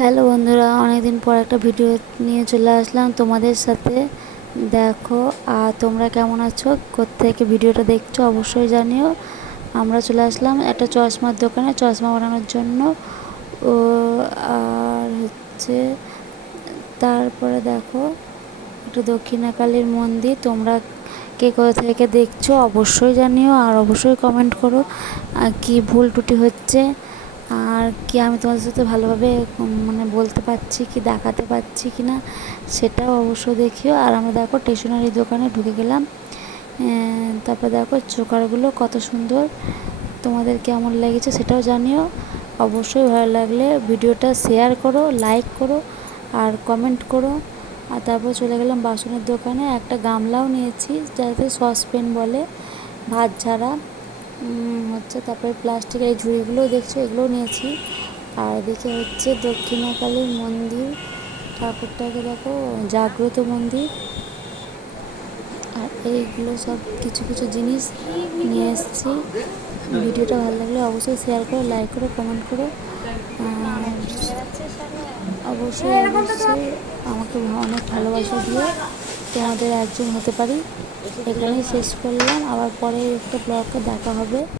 Hello বন্ধুরা, অনেকদিন পর একটা ভিডিও নিয়ে চলে আসলাম তোমাদের সাথে। দেখো, আর তোমরা কেমন আছো, কোত্থেকে ভিডিওটা দেখছো অবশ্যই জানিও। আমরা চলে আসলাম একটা চশমার দোকানে চশমা বানানোর জন্য। ও আর হচ্ছে তারপরে দেখো একটা দক্ষিণাকালীর মন্দির। তোমরা কে কোথা থেকে দেখছো অবশ্যই জানিও, আর অবশ্যই কমেন্ট করো আর কি ভুল ত্রুটি হচ্ছে, আর কি আমি তোমাদের সাথে ভালোভাবে বলতে পারছি কি দেখাতে পারছি কি না সেটাও অবশ্যই দেখিও। আর আমরা দেখো স্টেশনারি দোকানে ঢুকে গেলাম। তারপর দেখো চোকারগুলো কত সুন্দর, তোমাদের কেমন লেগেছে সেটাও জানিও। অবশ্যই ভালো লাগলে ভিডিওটা শেয়ার করো, লাইক করো আর কমেন্ট করো। আর তারপর চলে গেলাম বাসনের দোকানে, একটা গামলাও নিয়েছি যাতে সসপ্যান বলে, ভাত ঝাড়া হচ্ছে। তারপরে প্লাস্টিকের এই ঝুড়িগুলোও দেখছো, এগুলোও নিয়েছি। আর এদিকে হচ্ছে দক্ষিণাকালীর মন্দির, ঠাকুরটাকে দেখো জাগ্রত মন্দির। আর এইগুলো সব কিছু কিছু জিনিস নিয়ে এসেছি। ভিডিওটা ভালো লাগলে অবশ্যই শেয়ার করো, লাইক করো, কমেন্ট করো। অবশ্যই অবশ্যই আমাকে অনেক ভালোবাসা দিও, তোমাদের একজন হতে পারি। এখানেই শেষ করলাম, আবার পরে একটা ব্লগে দেখা হবে।